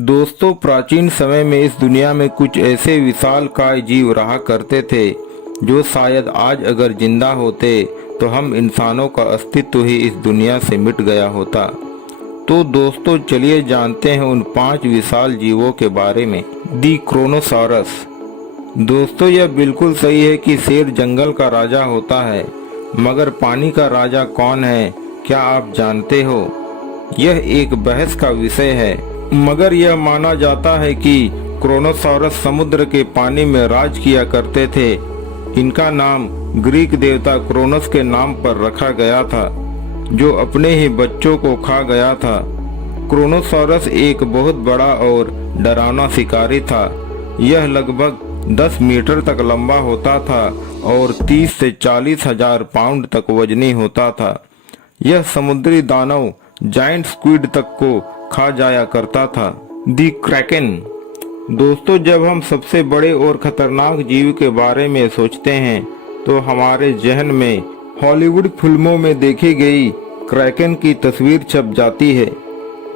दोस्तों, प्राचीन समय में इस दुनिया में कुछ ऐसे विशालकाय जीव रहा करते थे जो शायद आज अगर जिंदा होते तो हम इंसानों का अस्तित्व ही इस दुनिया से मिट गया होता। तो दोस्तों, चलिए जानते हैं उन 5 विशाल जीवों के बारे में। दी क्रोनोसॉरस। दोस्तों, यह बिल्कुल सही है कि शेर जंगल का राजा होता है, मगर पानी का राजा कौन है, क्या आप जानते हो? यह एक बहस का विषय है, मगर यह माना जाता है कि क्रोनोसॉरस समुद्र के पानी में राज किया करते थे। इनका नाम ग्रीक देवता क्रोनस के नाम पर रखा गया था, जो अपने ही बच्चों को खा गया था। क्रोनोसॉरस एक बहुत बड़ा और डरावना शिकारी था। यह लगभग 10 मीटर तक लंबा होता था और 30 से 40 हजार पाउंड तक वजनी होता था। यह समुद्री दानव जायंट स्क्विड तक को खा जाया करता था। दी क्रैकेन। दोस्तों, जब हम सबसे बड़े और खतरनाक जीव के बारे में सोचते हैं तो हमारे जहन में हॉलीवुड फिल्मों में देखी गई क्रैकेन की तस्वीर छप जाती है।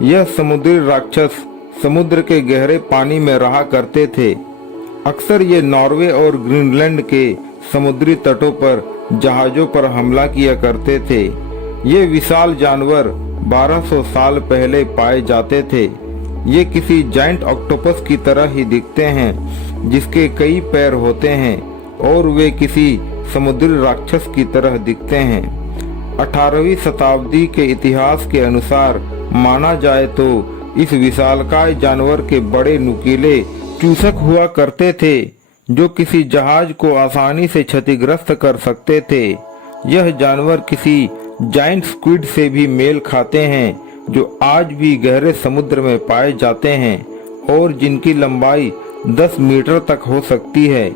यह समुद्री राक्षस समुद्र के गहरे पानी में रहा करते थे। अक्सर ये नॉर्वे और ग्रीनलैंड के समुद्री तटों पर जहाजों पर हमला किया करते थे। ये विशाल जानवर 1200 साल पहले पाए जाते थे। ये किसी जायंट ऑक्टोपस की तरह ही दिखते हैं, जिसके कई पैर होते हैं, और वे किसी समुद्री राक्षस की तरह दिखते हैं। 18वीं शताब्दी के इतिहास के अनुसार माना जाए तो इस विशालकाय जानवर के बड़े नुकीले चूसक हुआ करते थे, जो किसी जहाज को आसानी से क्षतिग्रस्त कर सकते थे। यह जानवर किसी जायंट स्क्विड से भी मेल खाते हैं, जो आज भी गहरे समुद्र में पाए जाते हैं और जिनकी लंबाई 10 मीटर तक हो सकती है।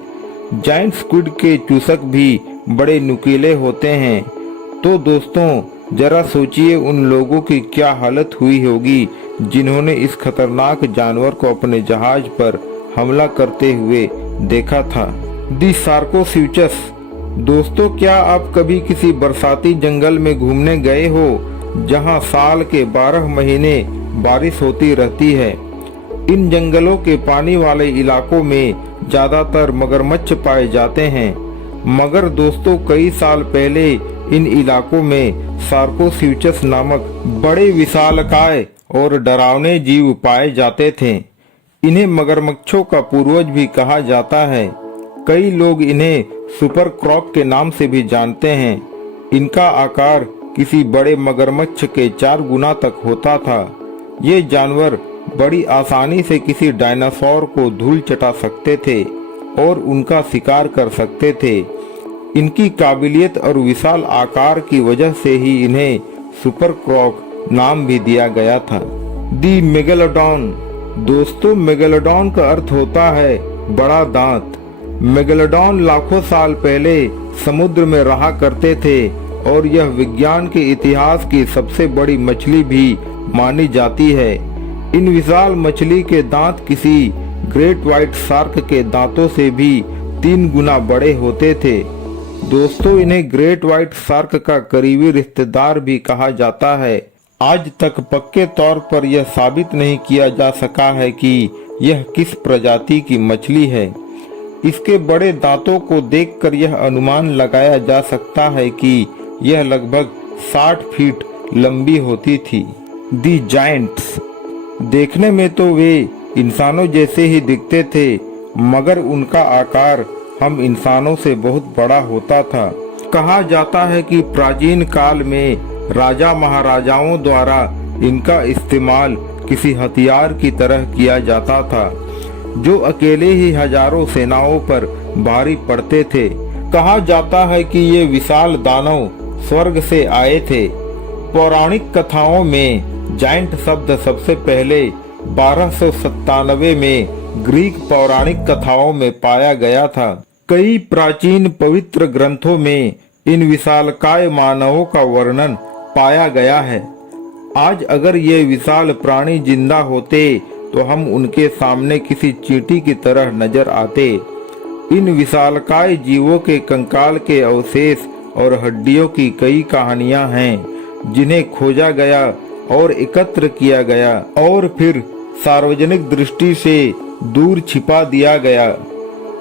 जायंट स्क्विड के चूसक भी बड़े नुकीले होते हैं। तो दोस्तों, जरा सोचिए उन लोगों की क्या हालत हुई होगी जिन्होंने इस खतरनाक जानवर को अपने जहाज पर हमला करते हुए देखा था। दी सार्कोस्यूचस। दोस्तों, क्या आप कभी किसी बरसाती जंगल में घूमने गए हो जहां साल के 12 महीने बारिश होती रहती है? इन जंगलों के पानी वाले इलाकों में ज्यादातर मगरमच्छ पाए जाते हैं, मगर दोस्तों कई साल पहले इन इलाकों में सार्कोस्यूचस नामक बड़े विशालकाय और डरावने जीव पाए जाते थे। इन्हें मगरमच्छों का पूर्वज भी कहा जाता है। कई लोग इन्हें सुपर क्रॉक के नाम से भी जानते हैं। इनका आकार किसी बड़े मगरमच्छ के 4 गुना तक होता था। ये जानवर बड़ी आसानी से किसी डायनासोर को धूल चटा सकते थे और उनका शिकार कर सकते थे। इनकी काबिलियत और विशाल आकार की वजह से ही इन्हें सुपर क्रॉक नाम भी दिया गया था। दी मेगालोडॉन। दोस्तों, मेगालोडॉन का अर्थ होता है बड़ा दांत। मेगालोडॉन लाखों साल पहले समुद्र में रहा करते थे और यह विज्ञान के इतिहास की सबसे बड़ी मछली भी मानी जाती है। इन विशाल मछली के दांत किसी ग्रेट व्हाइट शार्क के दांतों से भी 3 गुना बड़े होते थे। दोस्तों, इन्हें ग्रेट व्हाइट शार्क का करीबी रिश्तेदार भी कहा जाता है। आज तक पक्के तौर पर यह साबित नहीं किया जा सका है कि यह किस प्रजाति की मछली है। इसके बड़े दांतों को देखकर यह अनुमान लगाया जा सकता है कि यह लगभग 60 फीट लंबी होती थी। दी जायंट्स। देखने में तो वे इंसानों जैसे ही दिखते थे, मगर उनका आकार हम इंसानों से बहुत बड़ा होता था। कहा जाता है कि प्राचीन काल में राजा महाराजाओं द्वारा इनका इस्तेमाल किसी हथियार की तरह किया जाता था, जो अकेले ही हजारों सेनाओं पर भारी पड़ते थे। कहा जाता है कि ये विशाल दानव स्वर्ग से आए थे। पौराणिक कथाओं में जायंट शब्द सबसे पहले 1297 में ग्रीक पौराणिक कथाओं में पाया गया था। कई प्राचीन पवित्र ग्रंथों में इन विशालकाय मानवों का वर्णन पाया गया है। आज अगर ये विशाल प्राणी जिंदा होते तो हम उनके सामने किसी चींटी की तरह नजर आते। इन विशालकाय जीवों के कंकाल के अवशेष और हड्डियों की कई कहानियां हैं, जिन्हें खोजा गया और एकत्र किया गया और फिर सार्वजनिक दृष्टि से दूर छिपा दिया गया।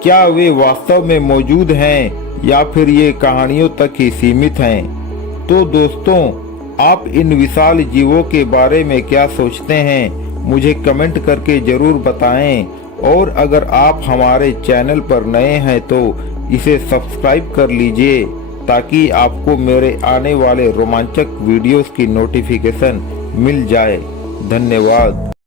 क्या वे वास्तव में मौजूद हैं या फिर ये कहानियों तक ही सीमित हैं? तो दोस्तों, आप इन विशाल जीवों के बारे में क्या सोचते हैं? मुझे कमेंट करके जरूर बताएं। और अगर आप हमारे चैनल पर नए हैं तो इसे सब्सक्राइब कर लीजिए ताकि आपको मेरे आने वाले रोमांचक वीडियोस की नोटिफिकेशन मिल जाए। धन्यवाद।